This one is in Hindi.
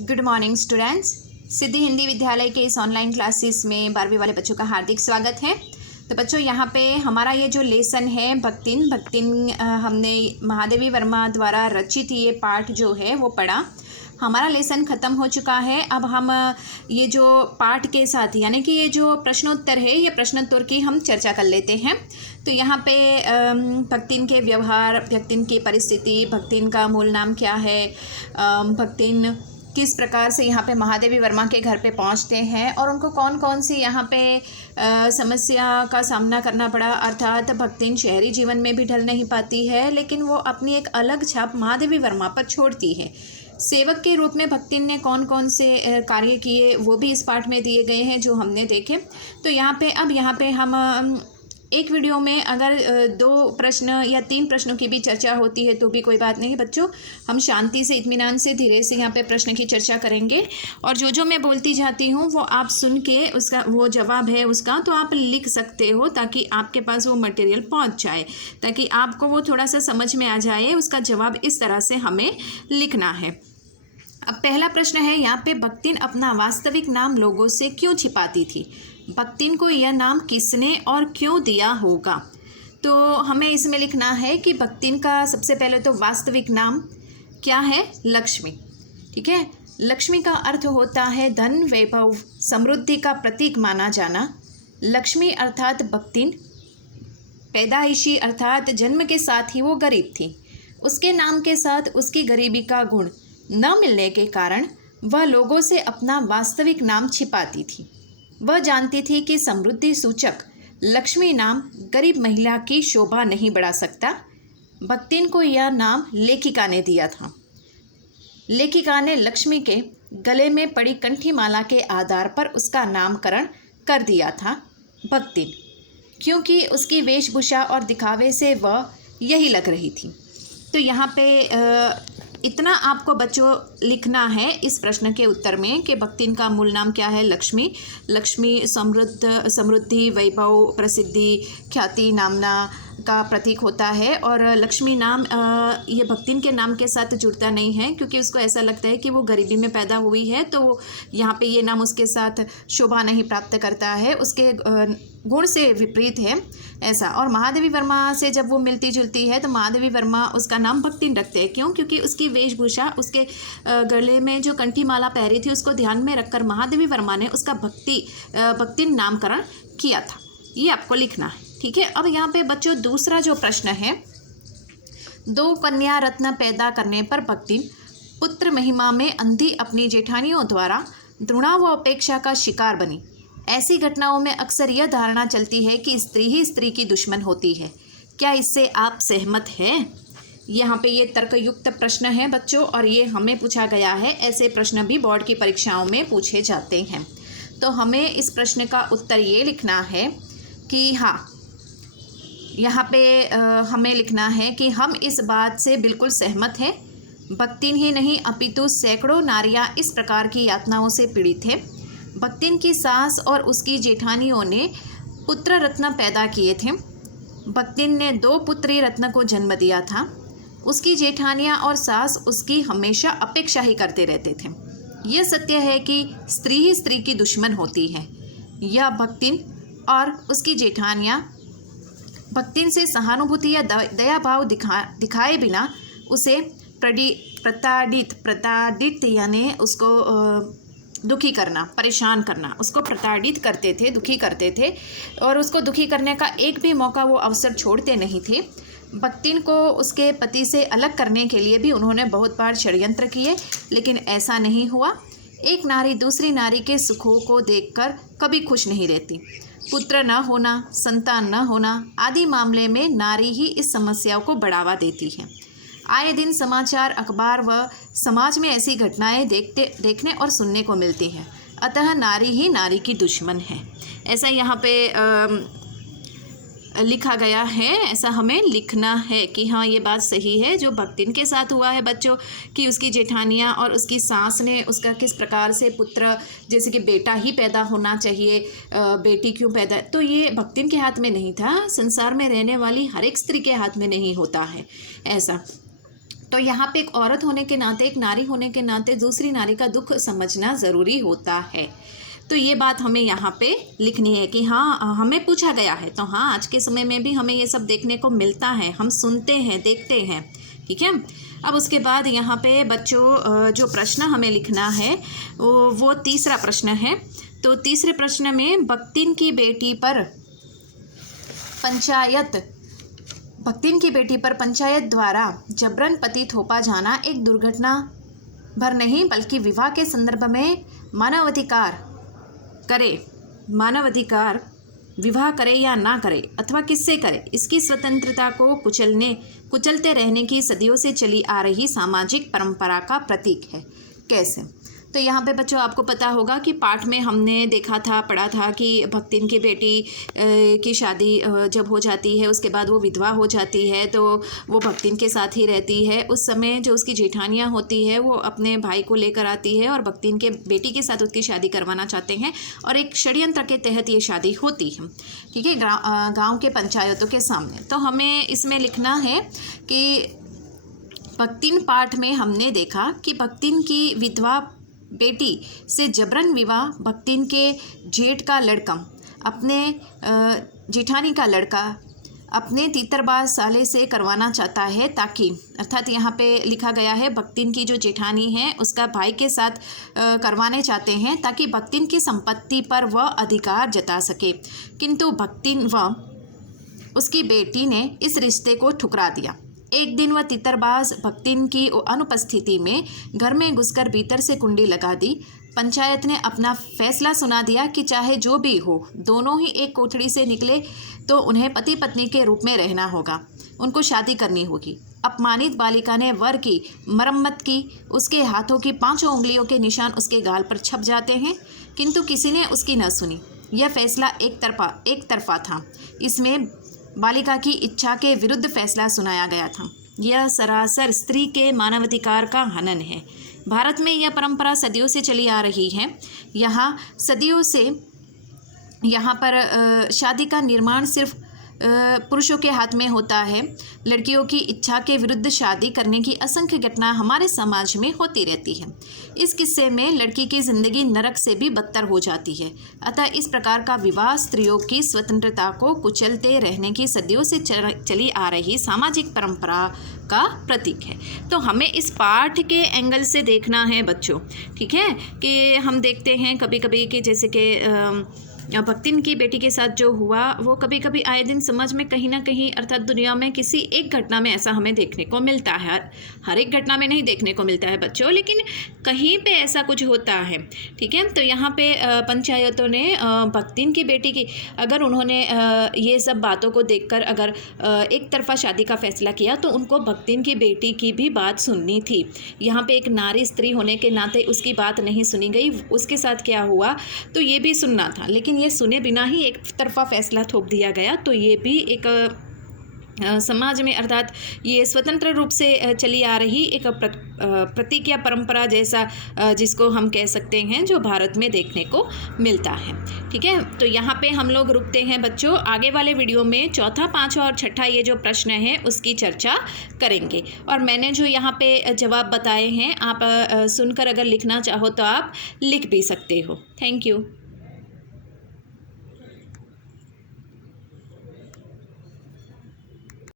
Good morning students. Siddhi Hindi विद्यालय के इस ऑनलाइन क्लासेस में 12वीं वाले बच्चों का हार्दिक स्वागत है। तो बच्चों यहाँ पे हमारा ये जो लेसन है भक्तिन हमने महादेवी वर्मा द्वारा रचित ये पाठ जो है वो पढ़ा। हमारा लेसन ख़त्म हो चुका है। अब हम ये जो पाठ के साथ यानी कि ये जो प्रश्नोत्तर है ये प्रश्नोत्तर की हम चर्चा कर लेते हैं। तो यहाँ पे भक्तिन के व्यवहार, भक्तिन की परिस्थिति, भक्तिन का मूल नाम क्या है, भक्तिन किस प्रकार से यहाँ पे महादेवी वर्मा के घर पे पहुँचते हैं और उनको कौन कौन सी यहाँ पे समस्या का सामना करना पड़ा। अर्थात भक्तिन शहरी जीवन में भी ढल नहीं पाती है, लेकिन वो अपनी एक अलग छाप महादेवी वर्मा पर छोड़ती है। सेवक के रूप में भक्तिन ने कौन कौन से कार्य किए वो भी इस पाठ में दिए गए हैं जो हमने देखे। तो यहाँ पे हम एक वीडियो में अगर 2 प्रश्न या 3 प्रश्नों की भी चर्चा होती है तो भी कोई बात नहीं बच्चों, हम शांति से इत्मीनान से धीरे से यहाँ पे प्रश्न की चर्चा करेंगे और जो मैं बोलती जाती हूँ वो आप सुन के उसका वो जवाब है उसका तो आप लिख सकते हो, ताकि आपके पास वो मटेरियल पहुँच जाए, ताकि आपको वो थोड़ा सा समझ में आ जाए। उसका जवाब इस तरह से हमें लिखना है। अब पहला प्रश्न है यहाँ पे, भक्तिन अपना वास्तविक नाम लोगों से क्यों छिपाती थी? भक्तिन को यह नाम किसने और क्यों दिया होगा? तो हमें इसमें लिखना है कि भक्तिन का सबसे पहले तो वास्तविक नाम क्या है? लक्ष्मी। ठीक है, लक्ष्मी का अर्थ होता है धन, वैभव, समृद्धि का प्रतीक माना जाना। लक्ष्मी अर्थात भक्तिन पैदाइशी अर्थात जन्म के साथ ही वो गरीब थी। उसके नाम के साथ उसकी गरीबी का गुण न मिलने के कारण वह लोगों से अपना वास्तविक नाम छिपाती थी। वह जानती थी कि समृद्धि सूचक लक्ष्मी नाम गरीब महिला की शोभा नहीं बढ़ा सकता। भक्तिन को यह नाम लेखिका ने दिया था। लेखिका ने लक्ष्मी के गले में पड़ी कंठी माला के आधार पर उसका नामकरण कर दिया था भक्तिन, क्योंकि उसकी वेशभूषा और दिखावे से वह यही लग रही थी। तो यहाँ पे इतना आपको बच्चों लिखना है इस प्रश्न के उत्तर में कि भक्तिन का मूल नाम क्या है? लक्ष्मी। लक्ष्मी समृद्धि, वैभव, प्रसिद्धि, ख्याति, नामना का प्रतीक होता है। और लक्ष्मी नाम ये भक्तिन के नाम के साथ जुड़ता नहीं है, क्योंकि उसको ऐसा लगता है कि वो गरीबी में पैदा हुई है, तो यहाँ पे ये नाम उसके साथ शोभा नहीं प्राप्त करता है, उसके गुण से विपरीत है ऐसा। और महादेवी वर्मा से जब वो मिलती जुलती है तो महादेवी वर्मा उसका नाम भक्तिन रखते हैं। क्यों? क्योंकि उसकी वेशभूषा, उसके गले में जो कंठी माला पहरी थी उसको ध्यान में रखकर महादेवी वर्मा ने उसका भक्तिन नामकरण किया था। ये आपको लिखना है। ठीक है, अब यहाँ पे बच्चों दूसरा जो प्रश्न है, 2 कन्या रत्न पैदा करने पर भक्तिन पुत्र महिमा में अंधी अपनी जेठानियों द्वारा घृणा व अपेक्षा का शिकार बनी। ऐसी घटनाओं में अक्सर यह धारणा चलती है कि स्त्री ही स्त्री की दुश्मन होती है। क्या इससे आप सहमत हैं? यहाँ पे ये तर्कयुक्त प्रश्न है बच्चों, और ये हमें पूछा गया है। ऐसे प्रश्न भी बोर्ड की परीक्षाओं में पूछे जाते हैं। तो हमें इस प्रश्न का उत्तर ये लिखना है कि हाँ, यहाँ पे हमें लिखना है कि हम इस बात से बिल्कुल सहमत हैं। भक्तिन ही नहीं अपितु सैकड़ों नारियाँ इस प्रकार की यातनाओं से पीड़ित हैं। भक्तिन की सास और उसकी जेठानियों ने पुत्र रत्न पैदा किए थे। भक्तिन ने 2 पुत्री रत्न को जन्म दिया था। उसकी जेठानियाँ और सास उसकी हमेशा अपेक्षा ही करते रहते थे। यह सत्य है कि स्त्री ही स्त्री की दुश्मन होती है। यह भक्तिन और उसकी जेठानियाँ भक्तिन से सहानुभूति या दया भाव दिखाए बिना उसे प्रताड़ित यानी उसको दुखी करना, परेशान करना, उसको प्रताड़ित करते थे, दुखी करते थे, और उसको दुखी करने का एक भी मौका वो अवसर छोड़ते नहीं थे। भक्तिन को उसके पति से अलग करने के लिए भी उन्होंने बहुत बार षड्यंत्र किए, लेकिन ऐसा नहीं हुआ। एक नारी दूसरी नारी के सुखों को देखकर कभी खुश नहीं रहती। पुत्र न होना, संतान न होना आदि मामले में नारी ही इस समस्याओं को बढ़ावा देती है। आए दिन समाचार, अखबार व समाज में ऐसी घटनाएं देखने और सुनने को मिलती हैं। अतः नारी ही नारी की दुश्मन है, ऐसा यहाँ पे लिखा गया है। ऐसा हमें लिखना है कि हाँ, ये बात सही है जो भक्तिन के साथ हुआ है बच्चों, कि उसकी जेठानियाँ और उसकी सास ने उसका किस प्रकार से पुत्र, जैसे कि बेटा ही पैदा होना चाहिए, बेटी क्यों पैदा, तो ये भक्तिन के हाथ में नहीं था। संसार में रहने वाली हर एक स्त्री के हाथ में नहीं होता है ऐसा। तो यहाँ पे एक औरत होने के नाते, एक नारी होने के नाते दूसरी नारी का दुख समझना ज़रूरी होता है। तो ये बात हमें यहाँ पे लिखनी है कि हाँ, हमें पूछा गया है। तो हाँ, आज के समय में भी हमें ये सब देखने को मिलता है, हम सुनते हैं, देखते हैं। ठीक है। अब उसके बाद यहाँ पे बच्चों जो प्रश्न हमें लिखना है वो तीसरा प्रश्न है। तो तीसरे प्रश्न में भक्तिन की बेटी पर पंचायत द्वारा जबरन पति थोपा जाना एक दुर्घटना भर नहीं बल्कि विवाह के संदर्भ में मानवाधिकार विवाह करे या ना करे अथवा किससे करे, इसकी स्वतंत्रता को कुचलते रहने की सदियों से चली आ रही सामाजिक परंपरा का प्रतीक है। कैसे? तो यहाँ पे बच्चों आपको पता होगा कि पाठ में हमने देखा था, पढ़ा था कि भक्तिन की बेटी की शादी जब हो जाती है, उसके बाद वो विधवा हो जाती है, तो वो भक्तिन के साथ ही रहती है। उस समय जो उसकी जेठानियाँ होती है वो अपने भाई को लेकर आती है और भक्तिन के बेटी के साथ उसकी शादी करवाना चाहते हैं और एक षड्यंत्र के तहत ये शादी होती है। ठीक है, गाँव के पंचायतों के सामने। तो हमें इसमें लिखना है कि भक्तिन पाठ में हमने देखा कि भक्तिन की विधवा बेटी से जबरन विवाह भक्तिन के जेठ का लड़का अपने जेठानी का लड़का अपने तीतरबाज साले से करवाना चाहता है, ताकि अर्थात यहाँ पे लिखा गया है भक्तिन की जो जेठानी है उसका भाई के साथ करवाने चाहते हैं ताकि भक्तिन की संपत्ति पर वह अधिकार जता सके। किंतु भक्तिन व उसकी बेटी ने इस रिश्ते को ठुकरा दिया। एक दिन वह तितरबाज भक्तिन की अनुपस्थिति में घर में घुसकर भीतर से कुंडी लगा दी। पंचायत ने अपना फैसला सुना दिया कि चाहे जो भी हो, दोनों ही एक कोठड़ी से निकले तो उन्हें पति पत्नी के रूप में रहना होगा, उनको शादी करनी होगी। अपमानित बालिका ने वर की मरम्मत की। उसके हाथों की 5 उंगलियों के निशान उसके गाल पर छप जाते हैं, किंतु किसी ने उसकी न सुनी। यह फैसला एक तरफा था। इसमें बालिका की इच्छा के विरुद्ध फैसला सुनाया गया था। यह सरासर स्त्री के मानवाधिकार का हनन है। भारत में यह परंपरा सदियों से चली आ रही है। यहाँ पर शादी का निर्माण सिर्फ पुरुषों के हाथ में होता है। लड़कियों की इच्छा के विरुद्ध शादी करने की असंख्य घटना हमारे समाज में होती रहती है। इस किस्से में लड़की की ज़िंदगी नरक से भी बदतर हो जाती है। अतः इस प्रकार का विवाह स्त्रियों की स्वतंत्रता को कुचलते रहने की सदियों से चली आ रही सामाजिक परंपरा का प्रतीक है। तो हमें इस पाठ के एंगल से देखना है बच्चों। ठीक है, कि हम देखते हैं कभी कभी कि जैसे कि भक्तिन की बेटी के साथ जो हुआ वो कभी कभी आए दिन समाज में कहीं ना कहीं अर्थात दुनिया में किसी एक घटना में ऐसा हमें देखने को मिलता है। हर एक घटना में नहीं देखने को मिलता है बच्चों, लेकिन कहीं पे ऐसा कुछ होता है। ठीक है, तो यहाँ पे पंचायतों ने भक्तिन की बेटी की, अगर उन्होंने ये सब बातों को देखकर अगर एक तरफा शादी का फैसला किया तो उनको भक्तिन की बेटी की भी बात सुननी थी। यहाँ पे एक नारी स्त्री होने के नाते उसकी बात नहीं सुनी गई, उसके साथ क्या हुआ तो ये भी सुनना था, लेकिन ये सुने बिना ही एक तरफा फैसला थोप दिया गया। तो ये भी एक समाज में अर्थात ये स्वतंत्र रूप से चली आ रही एक प्रतीक या परंपरा जैसा जिसको हम कह सकते हैं, जो भारत में देखने को मिलता है। ठीक है, तो यहाँ पे हम लोग रुकते हैं बच्चों। आगे वाले वीडियो में चौथा, पांचवा और छठा ये जो प्रश्न है उसकी चर्चा करेंगे। और मैंने जो यहाँ पे जवाब बताए हैं आप सुनकर अगर लिखना चाहो तो आप लिख भी सकते हो। Thank you.